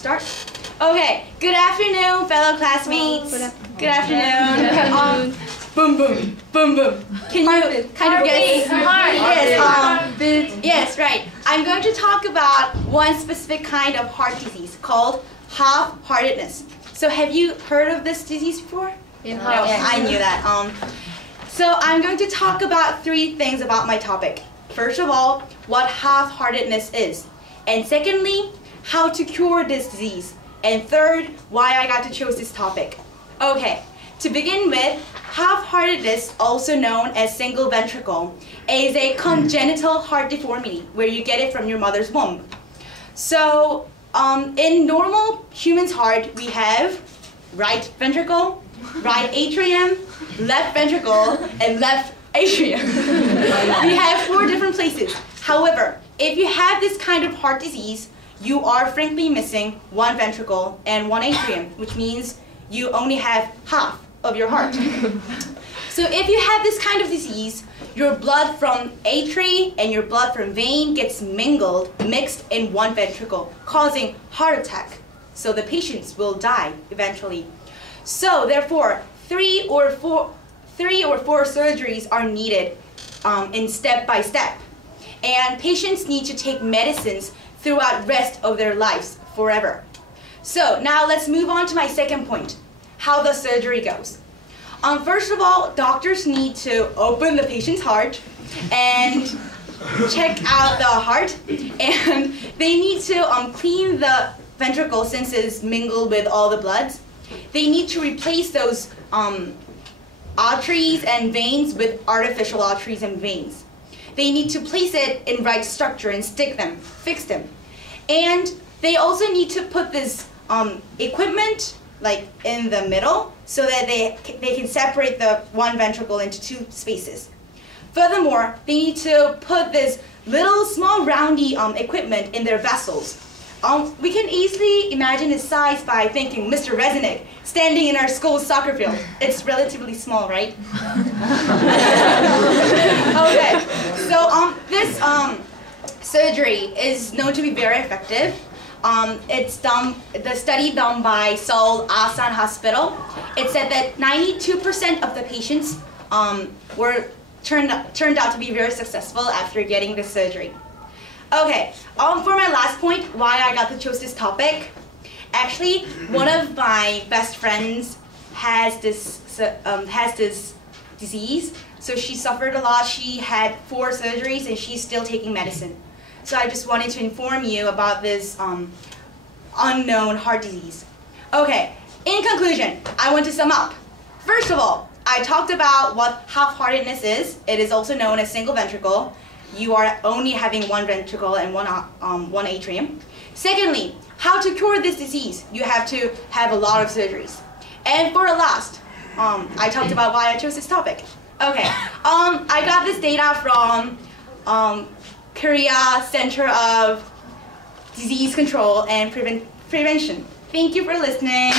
Start? Okay, good afternoon, fellow classmates. Good afternoon. Boom, boom, boom, boom. Can you kind of guess? Yes, right. I'm going to talk about one specific kind of heart disease called half-heartedness. So have you heard of this disease before? No, I knew that. So I'm going to talk about three things about my topic. First of all, what half-heartedness is. And secondly, how to cure this disease. And third, why I got to choose this topic. Okay, to begin with, half-heartedness, also known as single ventricle, is a congenital heart deformity where you get it from your mother's womb. So, in normal human's heart, we have right ventricle, right atrium, left ventricle, and left atrium. We have 4 different places. However, if you have this kind of heart disease, you are frankly missing 1 ventricle and 1 atrium, which means you only have half of your heart. So if you have this kind of disease, your blood from atria and your blood from vein gets mixed in 1 ventricle, causing heart attack. So the patients will die eventually. So therefore, 3 or 4 surgeries are needed in step by step. And patients need to take medicines throughout the rest of their lives forever. So now let's move on to my second point, how the surgery goes. First of all, doctors need to open the patient's heart and check out the heart, and they need to clean the ventricle since it's mingled with all the bloods. They need to replace those arteries and veins with artificial arteries and veins. They need to place it in right structure and stick them, fix them. And they also need to put this equipment like in the middle so that they can separate the 1 ventricle into 2 spaces. Furthermore, they need to put this little small roundy equipment in their vessels. We can easily imagine its size by thinking Mr. Reznick standing in our school's soccer field. It's relatively small, right? Okay, so this surgery is known to be very effective. The study done by Seoul Asan Hospital, it said that 92% of the patients turned out to be very successful after getting this surgery. Okay, for my last point, why I got to choose this topic. Actually, one of my best friends has this disease. So she suffered a lot. She had 4 surgeries and she's still taking medicine. So I just wanted to inform you about this unknown heart disease. Okay, in conclusion, I want to sum up. First of all, I talked about what half-heartedness is. It is also known as single ventricle. You are only having 1 ventricle and 1 atrium. Secondly, how to cure this disease? You have to have a lot of surgeries. And for the last, I talked about why I chose this topic. Okay, I got this data from Korea Center of Disease Control and Prevention. Thank you for listening.